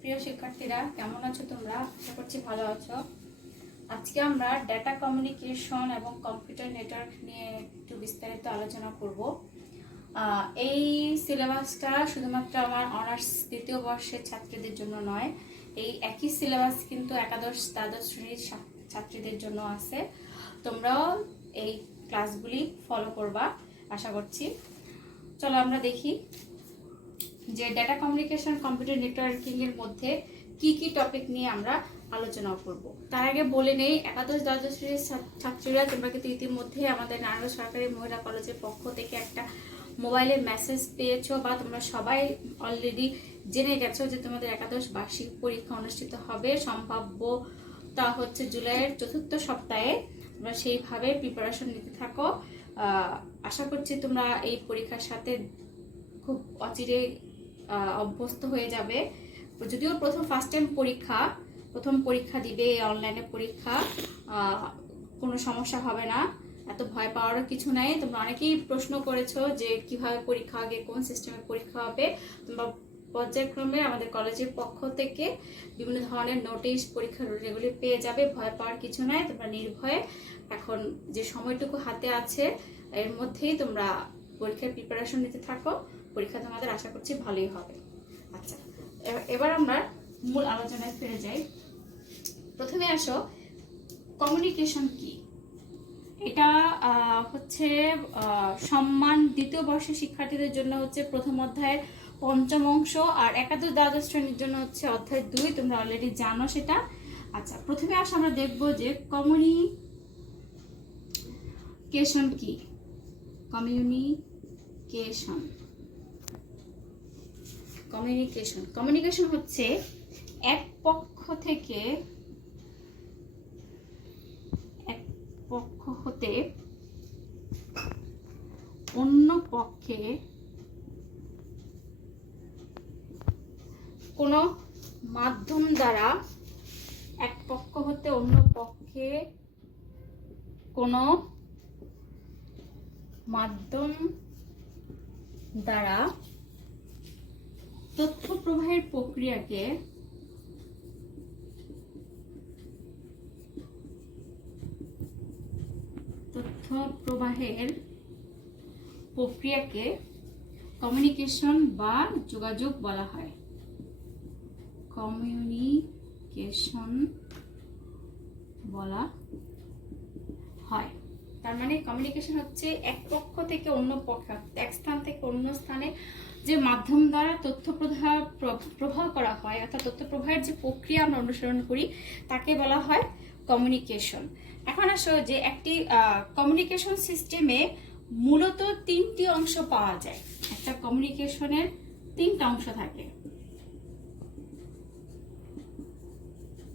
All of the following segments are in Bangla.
প্রিয় শিক্ষার্থীরা, কেমন আছো তোমরা? আশা করছি ভালো আছো। আজকে আমরা ডেটা কমিউনিকেশন এবং কম্পিউটার নেটওয়ার্ক নিয়ে একটু বিস্তারিত আলোচনা করব। এই সিলেবাসটা শুধুমাত্র আমার অনার্স দ্বিতীয় বর্ষের ছাত্রীদের জন্য নয়, এই একই সিলেবাস কিন্তু একাদশ দ্বাদশ শ্রেণীর ছাত্রীদের জন্য আছে। তোমরাও এই ক্লাসগুলি ফলো করবা আশা করছি। চলো আমরা দেখি যে ডেটা কমিউনিকেশন কম্পিউটার নেটওয়ার্কিং এর মধ্যে কি কি টপিক নিয়ে আমরা আলোচনা করব। তার আগে বলে নেই, একাদশ দ্বাদশ শ্রেণীর ছাত্রীরা তোমরা কিন্তু ইতিমধ্যে আমাদের নারায়ণ সরকারি মহিলা কলেজের পক্ষ থেকে একটা মোবাইলে মেসেজ পেয়েছো, বা তোমরা সবাই অলরেডি জেনে গেছো যে তোমাদের একাদশ বার্ষিক পরীক্ষা অনুষ্ঠিত হবে। সম্ভাব্যতা হচ্ছে জুলাইয়ের চতুর্থ সপ্তাহে। তোমরা সেইভাবে প্রিপারেশন নিতে থাকো। আশা করছি তোমরা এই পরীক্ষার সাথে খুব অচিরে অভ্যস্ত হয়ে যাবে। যদিও প্রথম পরীক্ষা দিবে, অনলাইনে পরীক্ষা, কোনো সমস্যা হবে না, এত ভয় পাওয়ারও কিছু নাই। তোমরা অনেকেই প্রশ্ন করেছো যে কিভাবে পরীক্ষা হবে, কোন সিস্টেমে পরীক্ষা হবে। তোমরা পর্যায়ক্রমে আমাদের কলেজের পক্ষ থেকে বিভিন্ন ধরনের নোটিশ, পরীক্ষার এগুলি পেয়ে যাবে। ভয় পাওয়ার কিছু নাই, তোমরা নির্ভয়ে এখন যে সময়টুকু হাতে আছে এর মধ্যেই তোমরা পরীক্ষার প্রিপারেশন নিতে থাকো। পরীক্ষা তোমাদের আশা করছি ভালোই হবে। আচ্ছা, এবার আমরা মূল আলোচনায় ফিরে যাই। প্রথমে আসো, কমিউনিকেশন কি? এটা হচ্ছে সম্মান দ্বিতীয় বর্ষের শিক্ষার্থীদের জন্য হচ্ছে প্রথম অধ্যায়ের পঞ্চম অংশ, আর একাদশ দ্বাদশ শ্রেণীর জন্য হচ্ছে অধ্যায় 2। তোমরা অলরেডি জানো সেটা। আচ্ছা, প্রথমে আসো আমরা দেখবো যে কমিউনিকেশন কি। কমিউনিকেশন হচ্ছে এক পক্ষ হতে অন্য পক্ষে কোনো মাধ্যম দ্বারা, এক পক্ষ হতে অন্য পক্ষে কোনো মাধ্যম দ্বারা তথ্য প্রবাহের প্রক্রিয়াকে কমিউনিকেশন বা যোগাযোগ বলা হয়। তার মানে কমিউনিকেশন হচ্ছে এক পক্ষ থেকে অন্য পক্ষ, এক স্থান থেকে অন্য স্থানে যে মাধ্যম দ্বারা তথ্য প্রবাহ করা হয়, অর্থাৎ তথ্য প্রবাহের যে প্রক্রিয়া আমরা অনুসরণ করি তাকে বলা হয় কমিউনিকেশন। এখন আসো যে একটি কমিউনিকেশন সিস্টেমে মূলত 3টি অংশ পাওয়া যায়। একটা কমিউনিকেশনের 3টা অংশ থাকে,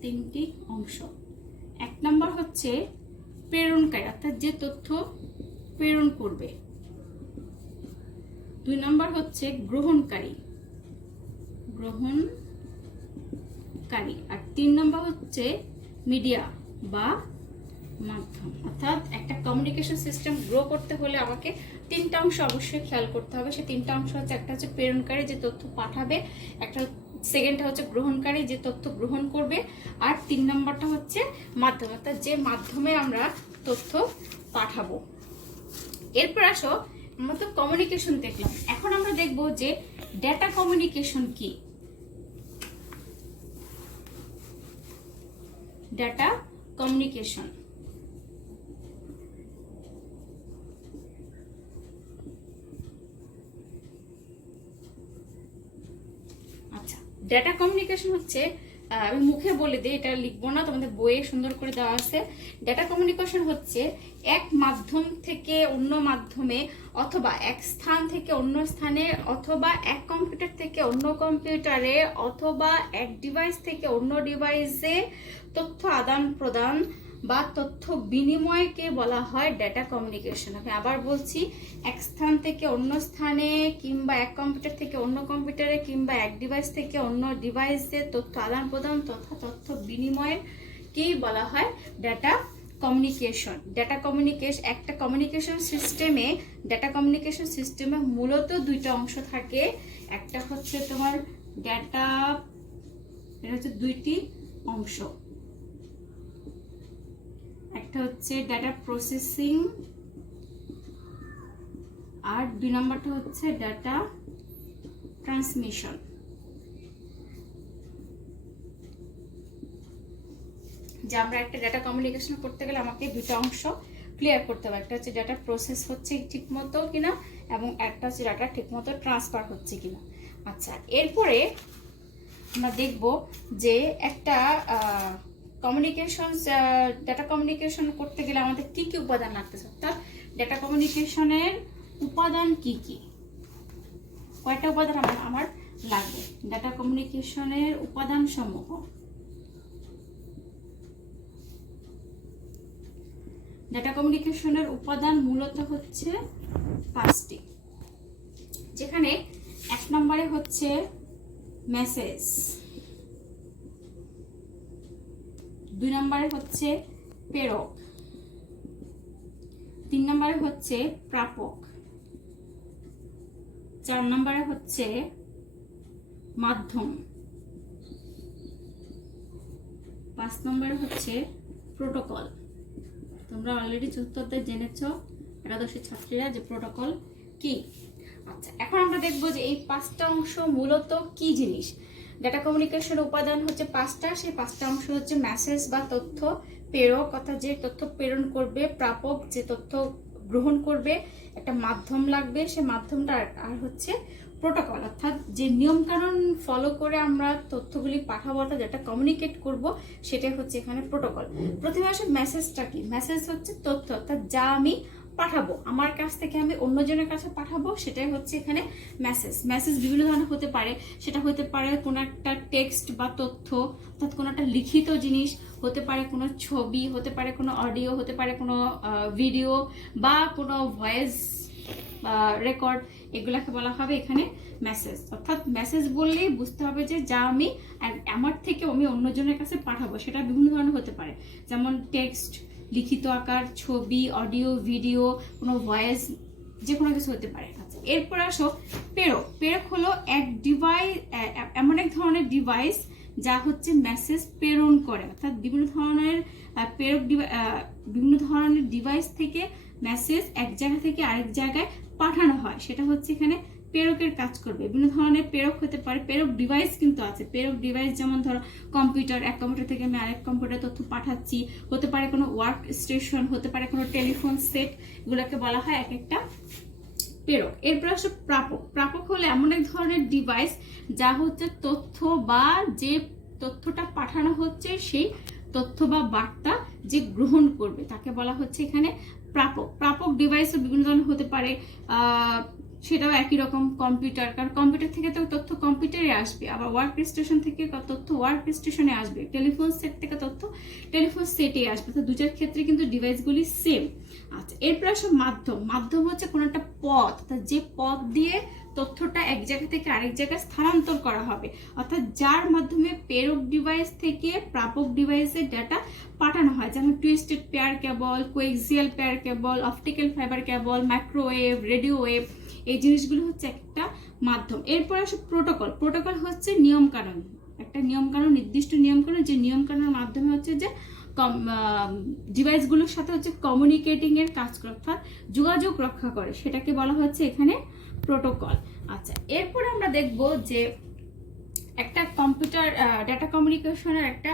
3টি অংশ। 1 নম্বর হচ্ছে প্রেরণকারী, অর্থাৎ যে তথ্য প্রেরণ করবে। 2 নম্বর হচ্ছে গ্রহণকারী, আর 3 নম্বর হচ্ছে মিডিয়া বা মাধ্যম। অর্থাৎ একটা কমিউনিকেশন সিস্টেম গ্রো করতে হলে আমাকে 3টা অংশ অবশ্যই খেয়াল করতে হবে। সেই 3টা অংশ হচ্ছে, একটা হচ্ছে প্রেরণকারী যে তথ্য পাঠাবে, একটা সেকেন্ডটা হচ্ছে গ্রহণকারী যে তথ্য গ্রহণ করবে, আর 3 নম্বরটা হচ্ছে মাধ্যম, অর্থাৎ যে মাধ্যমে আমরা তথ্য পাঠাবো। এরপর আসো, আমরা তো কমিউনিকেশন দেখলাম, এখন আমরা দেখব যে ডেটা কমিউনিকেশন কি। ডেটা কমিউনিকেশন ডেটা কমিউনিকেশন হচ্ছে, আমি মুখে বলে দিই, এটা লিখবো না, তোমাদের বইয়ে সুন্দর করে দেওয়া আছে। ডেটা কমিউনিকেশন হচ্ছে এক মাধ্যম থেকে অন্য মাধ্যমে, অথবা এক স্থান থেকে অন্য স্থানে, অথবা এক কম্পিউটার থেকে অন্য কম্পিউটারে, অথবা এক ডিভাইস থেকে অন্য ডিভাইসে তথ্য আদান প্রদান বা তথ্য বিনিময়কে বলা হয় ডেটা কমিউনিকেশন। আমি আবার বলছি, এক স্থান থেকে অন্য স্থানে, কিংবা এক কম্পিউটার থেকে অন্য কম্পিউটারে, কিংবা এক ডিভাইস থেকে অন্য ডিভাইসে তথ্য আদান প্রদান তথা তথ্য বিনিময়কেই বলা হয় ডেটা কমিউনিকেশন। একটা কমিউনিকেশন সিস্টেমে মূলত 2টা অংশ থাকে। একটা হচ্ছে তোমার ডেটা এটা হচ্ছে দুইটি অংশ, একটা হচ্ছে ডাটা প্রসেসিং আর 2 নম্বরটা হচ্ছে ডাটা ট্রান্সমিশন। যে আমরা একটা ডাটা কমিউনিকেশন করতে গেলে আমাকে দুটো অংশ ক্লিয়ার করতে হবে, একটা হচ্ছে ডাটা প্রসেস হচ্ছে ঠিকমতো কিনা এবং একটা হচ্ছে ডাটা ঠিকমতো ট্রান্সফার হচ্ছে কিনা। আচ্ছা, এরপরে আমরা দেখব যে একটা ডাটা কমিউনিকেশন করতে গেলে আমাদের কি কি উপাদান লাগতেছে, অর্থাৎ ডাটা কমিউনিকেশনের উপাদান কি কি, কয়টা উপাদান আমার লাগবে। ডাটা কমিউনিকেশনের উপাদান সমূহ, ডাটা কমিউনিকেশনের উপাদান মূলত হচ্ছে 5টি, যেখানে 1 নম্বরে হচ্ছে মেসেজ, 2 নম্বরে হচ্ছে প্রেরক, 3 নম্বরে হচ্ছে প্রাপক, 4 নম্বরে হচ্ছে মাধ্যম, 5 নম্বরে হচ্ছে প্রোটোকল। তোমরা অলরেডি চতুর্থ জেনেছো একাদশের ছাত্রীরা যে প্রোটোকল কি। আচ্ছা, এখন আমরা দেখবো যে এই 5টা অংশ মূলত কি জিনিস। ডাটা কমিউনিকেশন উপাদান হচ্ছে 5টা, সেই 5টা অংশ হচ্ছে মেসেজ বা তথ্য প্রেরক, অর্থাৎ যে তথ্য প্রেরণ করবে, প্রাপক যে তথ্য গ্রহণ করবে, একটা মাধ্যম লাগবে, সেই মাধ্যমটা, আর হচ্ছে প্রোটোকল, অর্থাৎ যে নিয়মকানুন ফলো করে আমরা তথ্যগুলি পাঠাবো, অর্থাৎ যেটা কমিউনিকেট করব সেটাই হচ্ছে এখানে প্রোটোকল। প্রথমে আসে মেসেজটা কি। মেসেজ হচ্ছে তথ্য, অর্থাৎ যা আমি পাঠাবো, আমার কাছ থেকে আমি অন্যজনের কাছে পাঠাবো, সেটাই হচ্ছে এখানে মেসেজ। মেসেজ বিভিন্ন ধরনের হতে পারে, সেটা হতে পারে কোনো একটা টেক্সট বা তথ্য, অর্থাৎ কোনো একটা লিখিত জিনিস, হতে পারে কোনো ছবি, হতে পারে কোনো অডিও, হতে পারে কোনো ভিডিও বা কোনো ভয়েস রেকর্ড, এগুলাকে বলা হবে এখানে মেসেজ। অর্থাৎ মেসেজ বললেই বুঝতে হবে যে যা আমি আমার থেকে আমি অন্যজনের কাছে পাঠাবো, সেটা বিভিন্ন ধরনের হতে পারে, যেমন টেক্সট, লিখিত আকার, ছবি, অডিও, ভিডিও, কোনো ভয়েস, যে কোনো কিছু হতে পারে। আচ্ছা, এরপর আসো প্রেরক। প্রেরক হলো এমন এক ধরনের ডিভাইস যা হচ্ছে মেসেজ প্রেরণ করে, অর্থাৎ বিভিন্ন ধরনের ডিভাইস থেকে মেসেজ এক জায়গা থেকে আরেক জায়গায় পাঠানো হয়, সেটা হচ্ছে এখানে প্রেরকের কাজ করবে। বিভিন্ন ধরনের প্রেরক হতে পারে, প্রেরক ডিভাইস কিন্তু আছে। প্রেরক ডিভাইস যেমন ধরো কম্পিউটার, এক কম্পিউটার থেকে আমি আরেক কম্পিউটার তথ্য পাঠাচ্ছি, হতে পারে কোনো ওয়ার্ক স্টেশন, হতে পারে কোনো টেলিফোন সেট, এগুলোকে বলা হয় এক একটা প্রেরক। এরপর আসলে প্রাপক। প্রাপক হলো এমন এক ধরনের ডিভাইস যা হচ্ছে তথ্য বা যে তথ্যটা পাঠানো হচ্ছে সেই তথ্য বা বার্তা যে গ্রহণ করবে তাকে বলা হচ্ছে এখানে প্রাপক। প্রাপক ডিভাইসও বিভিন্ন ধরনের হতে পারে, সেটাও একই রকম কম্পিউটার, কারণ কম্পিউটার থেকে তো তথ্য কম্পিউটারে আসবে, আবার ওয়ার্ক স্টেশন থেকে তথ্য ওয়ার্ক স্টেশনে আসবে, টেলিফোন সেট থেকে তথ্য টেলিফোন সেটে আসবে। তো দুটার ক্ষেত্রে কিন্তু ডিভাইসগুলি সেম। আচ্ছা, এরপর আসো মাধ্যম। মাধ্যম হচ্ছে কোনো একটা পথ, অর্থাৎ যে পথ দিয়ে তথ্যটা এক জায়গা থেকে আরেক জায়গায় স্থানান্তর করা হবে, অর্থাৎ যার মাধ্যমে প্রেরক ডিভাইস থেকে প্রাপক ডিভাইসের ডাটা পাঠানো হয়, যেমন twisted pair cable, coaxial pair cable, optical fibre cable, microwave, radio wave, এই জিনিসগুলো হচ্ছে একটা মাধ্যম। এরপর আসে প্রোটোকল। প্রোটোকল হচ্ছে নিয়মকানুন, একটা নিয়মকানুন, নির্দিষ্ট নিয়মকানুন, যে নিয়মকানুনের মাধ্যমে হচ্ছে যে ডিভাইসগুলোর সাথে হচ্ছে কমিউনিকেটিং এর কাজ করে, অর্থাৎ যোগাযোগ রক্ষা করে, সেটাকে বলা হচ্ছে এখানে প্রোটোকল। আচ্ছা, এরপরে আমরা দেখব যে একটা কম্পিউটার ডাটা কমিউনিকেশনের একটা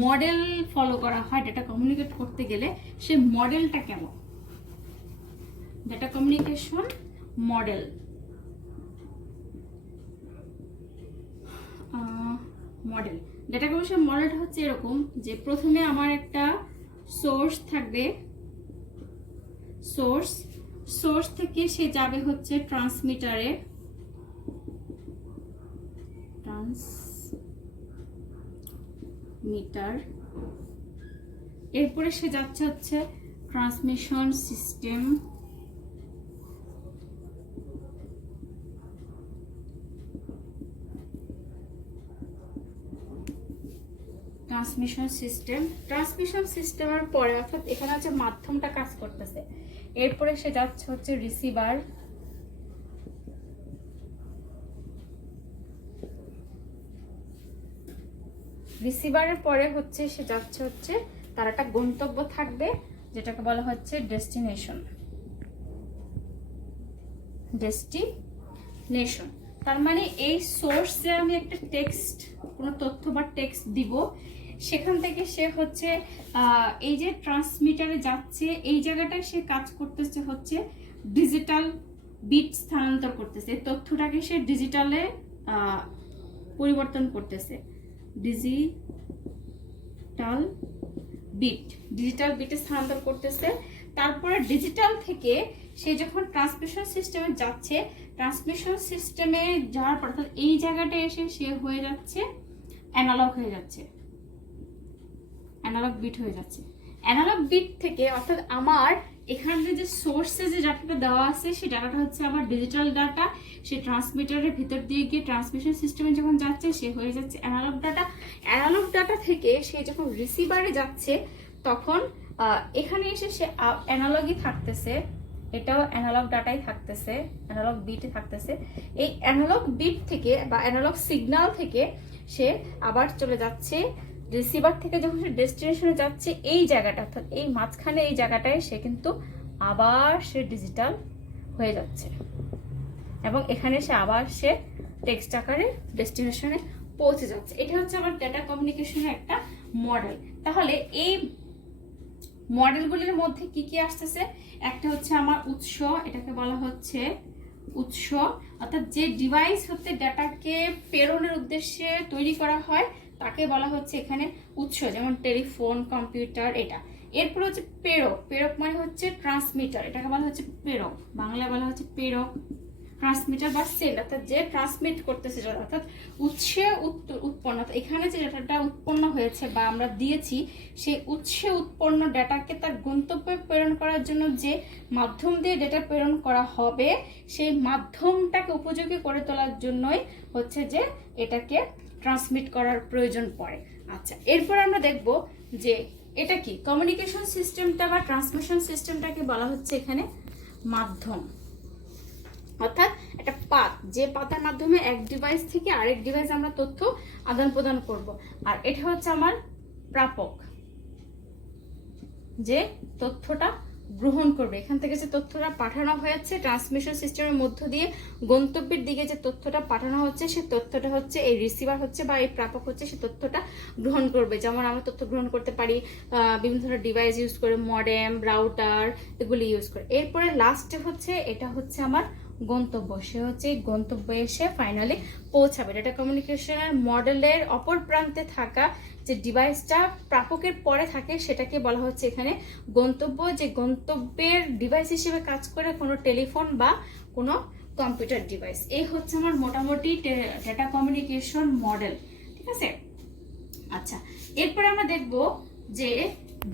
মডেল ফলো করা হয় ডাটা কমিউনিকেট করতে গেলে। সে মডেলটা কেমন? Data communication model. Data communication মডেলটা হচ্ছে এরকম যে প্রথমে আমার একটা সোর্স থাকবে, সোর্স থেকে সে যাবে হচ্ছে ট্রান্সমিটারে, এরপরে সে যাচ্ছে হচ্ছে ট্রান্সমিশন সিস্টেম, ট্রান্সমিশন সিস্টেমের পরে, অর্থাৎ এখানে হচ্ছে মাধ্যমটা কাজ করতেছে, এরপরে সে যাচ্ছে হচ্ছে রিসিভার, রিসিভারের পরে হচ্ছে সে যাচ্ছে হচ্ছে তার একটা গন্তব্য থাকবে, যেটাকে বলা হচ্ছে ডেস্টিনেশন। তার মানে এই সোর্সে আমি একটা টেক্সট, কোনো তথ্য বা টেক্সট দিব, সেখান থেকে সে হচ্ছে এই যে ট্রান্সমিটারে যাচ্ছে, এই জায়গাটায় সে কাজ করতেছে হচ্ছে ডিজিটাল বিট স্থানান্তর করতেছে, তথ্যটাকে সে ডিজিটালে পরিবর্তন করতেছে, ডিজিটাল বিটে স্থানান্তর করতেছে। তারপরে ডিজিটাল থেকে সে যখন ট্রান্সমিশন সিস্টেমে যাচ্ছে, ট্রান্সমিশন সিস্টেমে যাওয়ার পর এই জায়গাটা এসে সে হয়ে যাচ্ছে অ্যানালগ হয়ে যাচ্ছে, অ্যানালগ বিট হয়ে যাচ্ছে। অ্যানালগ বিট থেকে অর্থাৎ আমার এখানে যে সোর্সে যে ডাটাটা দেওয়া আছে সেই ডাটাটা হচ্ছে আমার ডিজিটাল ডাটা, সে ট্রান্সমিটারের ভিতর দিয়ে গিয়ে ট্রান্সমিশন সিস্টেমে যখন যাচ্ছে সে হয়ে যাচ্ছে অ্যানালগ ডাটা। অ্যানালগ ডাটা থেকে সে যখন রিসিভারে যাচ্ছে তখন এখানে এসে সে অ্যানালগই থাকতেছে, এটাও অ্যানালগ ডাটাই থাকতেছে, অ্যানালগ বিটে থাকতেছে। এই অ্যানালগ বিট থেকে বা অ্যানালগ সিগন্যাল থেকে সে আবার চলে যাচ্ছে রিসিভার থেকে যখন সে ডেস্টিনেশনে যাচ্ছে এই জায়গাটা, অর্থাৎ এই মাঝখানে এই জায়গাটায় সে কিন্তু আবার সে ডিজিটাল হয়ে যাচ্ছে এবং এখানে সে আবার সে টেক্সট আকারে ডেস্টিনেশনে পৌঁছে যাচ্ছে। এটা হচ্ছে আমার ডেটা কমিউনিকেশনের একটা মডেল। তাহলে এই মডেলগুলির মধ্যে কি কি আসতেছে? একটা হচ্ছে আমার উৎস, এটাকে বলা হচ্ছে উৎস, অর্থাৎ যে ডিভাইস হতে ডাটাকে প্রেরণের উদ্দেশ্যে তৈরি করা হয় তাকে বলা হচ্ছে এখানে উৎস, যেমন টেলিফোন, কম্পিউটার, এটা। এরপর হচ্ছে প্রেরক, প্রেরক মানে হচ্ছে ট্রান্সমিটার, এটাকে বলা হচ্ছে প্রেরক, বাংলায় বলা হচ্ছে প্রেরক। ট্রান্সমিটার বা সেল, অর্থাৎ যে ট্রান্সমিট করতেছে, অর্থাৎ উৎসে উৎপন্ন, এখানে যে ডাটাটা উৎপন্ন হয়েছে বা আমরা দিয়েছি সেই উৎসে উৎপন্ন ডাটাকে তার গন্তব্যে প্রেরণ করার জন্য যে মাধ্যম দিয়ে ডেটা প্রেরণ করা হবে সেই মাধ্যমটাকে উপযোগী করে তোলার জন্যই হচ্ছে যে এটাকে ট্রান্সমিট করার প্রয়োজন পড়ে। আচ্ছা, এরপর আমরা দেখব যে এটা কি কমিউনিকেশন সিস্টেমটা বা ট্রান্সমিশন সিস্টেমটাকে বলা হচ্ছে এখানে মাধ্যম, অর্থাৎ একটা পাথ, যে পাতার মাধ্যমে এক ডিভাইস থেকে আরেক ডিভাইস আমরা তথ্য আদান প্রদান করব। আর এটা হচ্ছে আমার প্রাপক, যে তথ্যটা গ্রহণ করবে। এখান থেকে যে তথ্যটা পাঠানো হয়েছে ট্রান্সমিশন সিস্টেমের মধ্য দিয়ে গন্তব্যের দিকে যে তথ্যটা পাঠানো হচ্ছে সেই তথ্যটা হচ্ছে এই রিসিভার হচ্ছে বা এই প্রাপক হচ্ছে সেই তথ্যটা গ্রহণ করবে। যেমন আমরা তথ্য গ্রহণ করতে পারি বিভিন্ন ধরনের ডিভাইস ইউজ করে, মডেম, রাউটার, এগুলি ইউজ করে। এরপরে লাস্টে হচ্ছে এটা হচ্ছে আমার গন্তব্য, সে হচ্ছে গন্তব্যে এসে ফাইনালি পৌঁছাবে। ডেটা কমিউনিকেশনের মডেলের অপর প্রান্তে থাকা যে ডিভাইসটা প্রাপকের পরে থাকে সেটাকে বলা হচ্ছে এখানে গন্তব্য, যে গন্তব্যের ডিভাইস হিসেবে কাজ করে কোনো টেলিফোন বা কোনো কম্পিউটার ডিভাইস। এই হচ্ছে আমার মোটামুটি ডেটা কমিউনিকেশন মডেল, ঠিক আছে? আচ্ছা, এরপরে আমরা দেখব যে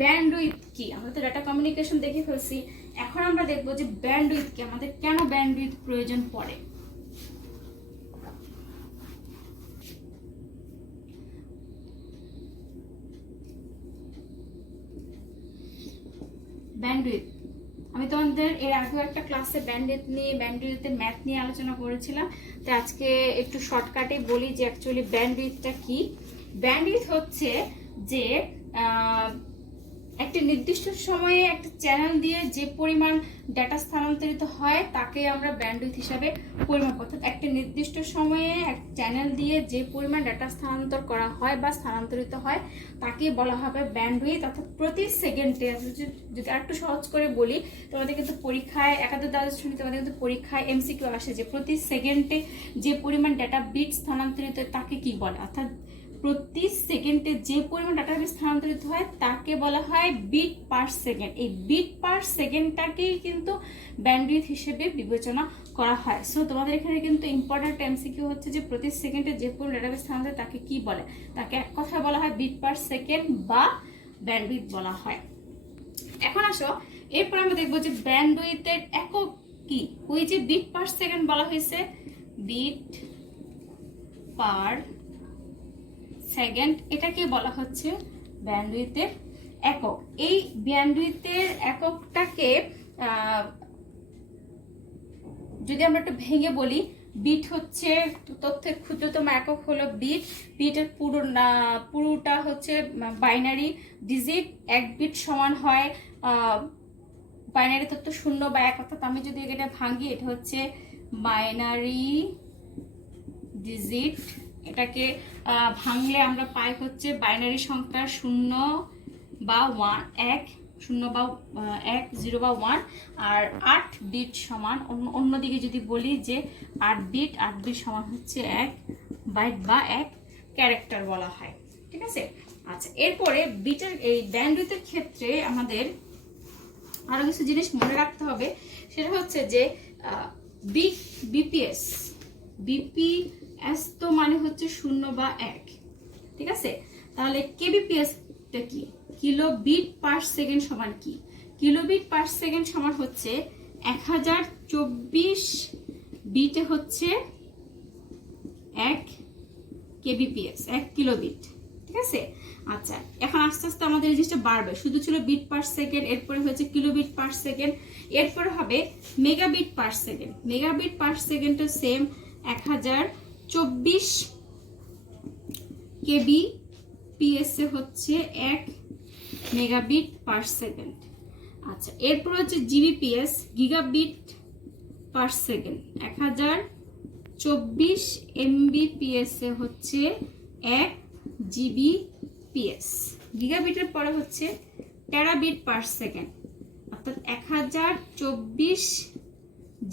ব্যান্ডউইথ কি। আমরা তো ডেটা কমিউনিকেশন দেখে ফেলছি, এখন আমরা দেখব যে ব্যান্ডউইথ কি, আমাদের কেন ব্যান্ডউইথ প্রয়োজন পড়ে। ব্যান্ডউইথ আমি তোমাদের এর আগেও একটা ক্লাসে ব্যান্ডউইথের ম্যাথ নিয়ে আলোচনা করেছিলাম, তো আজকে একটু শর্টকাটে বলি যে অ্যাকচুয়ালি ব্যান্ডউইথটা কি। ব্যান্ডউইথ হচ্ছে যে একটা নির্দিষ্ট সময়ে একটা চ্যানেল দিয়ে যে পরিমাণ ডাটা স্থানান্তরিত হয় তাকে আমরা ব্যান্ডউইথ হিসাবে পরিমাপ, অর্থাৎ একটা নির্দিষ্ট সময়ে এক চ্যানেল দিয়ে যে পরিমাণ ডাটা স্থানান্তর করা হয় বা স্থানান্তরিত হয় তাকে বলা হবে ব্যান্ডউইথ। অর্থাৎ প্রতি সেকেন্ডে, যদি আরেকটু সহজ করে বলি, তোমাদের কিন্তু পরীক্ষায় একাদশ দ্বাদশ শ্রেণী তোমাদের কিন্তু পরীক্ষায় এমসিকিউ আসে যে প্রতি সেকেন্ডে যে পরিমাণ ডাটা বিট স্থানান্তরিত তাকে কি বলে, অর্থাৎ প্রতি সেকেন্ডে যে পরিমাণ ডাটা স্থানান্তরিত হয় তাকে বলা হয় বিট পার সেকেন্ড। এই বিট পার সেকেন্ডটাকেই কিন্তু ব্যান্ডউইথ হিসেবে বিবেচনা করা হয়। সো তোমাদের এখানে কিন্তু ইম্পর্টেন্ট এমসিকিউ হচ্ছে যে প্রতি সেকেন্ডে যে পরিমাণ ডাটা স্থানান্তরিত তাকে কি বলে, তাকে এক কথায় বলা হয় বিট পার সেকেন্ড বা ব্যান্ডউইথ বলা হয়। এখন আসো, এরপর আমরা দেখবো যে ব্যান্ডউইথের একক কি। ওই যে বিট পার সেকেন্ড বলা হয়েছে, বিট পার সেকেন্ড, এটাকে বলা হচ্ছে ব্যান্ডউইথের একক। এই ব্যান্ডউইথের এককটাকে যদি আমরা একটু ভেঙে বলি বিট হচ্ছে তথ্যের ক্ষুদ্রতম একক হলো বিট। বিটের পুরোটা হচ্ছে বাইনারি ডিজিট। 1 বিট সমান হয় বাইনারি তথ্য 0 বা 1, অর্থাৎ আমি যদি এটা ভাঙি এটা হচ্ছে বাইনারি ডিজিট। এটাকে ভাঙলে আমরা পাই হচ্ছে বাইনারি সংখ্যা 0 বা 1, 0 বা 1, 0 বা 1। আর 8 বিট সমান, অন্যদিকে যদি বলি যে 8 বিট সমান হচ্ছে 1 বাইট বা 1 ক্যারেক্টার বলা হয়। ঠিক আছে। আচ্ছা, এরপরে বিটের এই ব্যান্ডউইথের ক্ষেত্রে আমাদের আরো কিছু জিনিস মনে রাখতে হবে। সেটা হচ্ছে যে বিপিএস তো মানে হচ্ছে 0 বা 1। ঠিক আছে। তাহলে কেবিপিএস টা কি? কিলোবিট পার সেকেন্ড সমান কি? কিলোবিট পার সেকেন্ড সমান হচ্ছে 1024 বিটে হচ্ছে 1 কেবিপিএস, 1 কিলোবিট। ঠিক আছে। আচ্ছা, এখন আস্তে আস্তে আমাদের এই জিনিসটা বাড়বে। শুধু ছিল বিট পার সেকেন্ড, এরপরে হয়েছে কিলোবিট পার সেকেন্ড, এরপরে হবে megabit per second. Megabit per সেকেন্ডও সেম 1024 কেবিপিএস এ হচ্ছে 1 মেগাবিট পার সেকেন্ড। আচ্ছা, এরপর হচ্ছে GBPS, gigabit per second. 1024 MBPS এ হচ্ছে 1 জিবিপিএস। গিগাবিটের পরে হচ্ছে টেরাবিট পার সেকেন্ড, অর্থাৎ 1024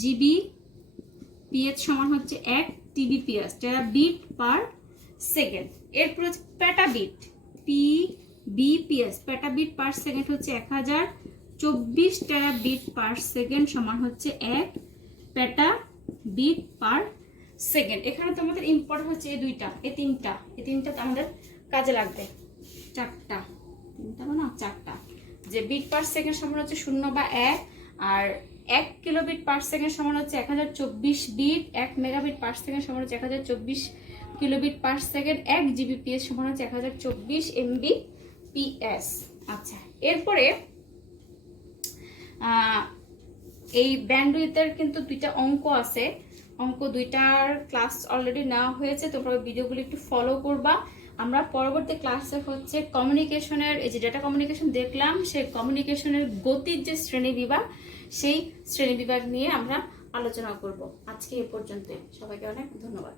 জিবিপিএস সমান হচ্ছে 1 টিবিপিএস, টেরাবিট পার সেকেন্ড। এরপর হচ্ছে পেটাবিট, পিবিপিএস, পেটাবিট পার সেকেন্ড হচ্ছে 1024 টেরাবিট পার সেকেন্ড সমান হচ্ছে 1 পেটাবিট পার সেকেন্ড। এখানে তো আমাদের ইম্পর্টেন্ট হচ্ছে এই দুইটা, এই তিনটা তো আমাদের কাজে লাগবে। চারটা যে বিট পার সেকেন্ড সমান হচ্ছে 0 বা 1, আর 1 কিলোবিট পার সেকেন্ড সমান হচ্ছে 1024 বিট, 1 মেগাবিট পার সেকেন্ড সমান হচ্ছে 1024 কিলোবিট পার সেকেন্ড, 1 জিবিপিএস সমান হচ্ছে 1024 এমবিপিএস। আচ্ছা, এরপরে এই ব্যান্ডউইথের কিন্তু দুইটা অঙ্ক আছে। অঙ্ক দুইটার ক্লাস অলরেডি নেওয়া হয়েছে, তোমরা ভিডিওগুলো একটু ফলো করবা। আমরা পরবর্তী ক্লাসে হচ্ছে কমিউনিকেশনের, এই যে ডেটা কমিউনিকেশন দেখলাম, সেই কমিউনিকেশনের গতির যে শ্রেণীবিভাগ, সেই শ্রেণীবিভাগ নিয়ে আমরা আলোচনা করব। আজকে এ পর্যন্ত, সবাইকে অনেক ধন্যবাদ।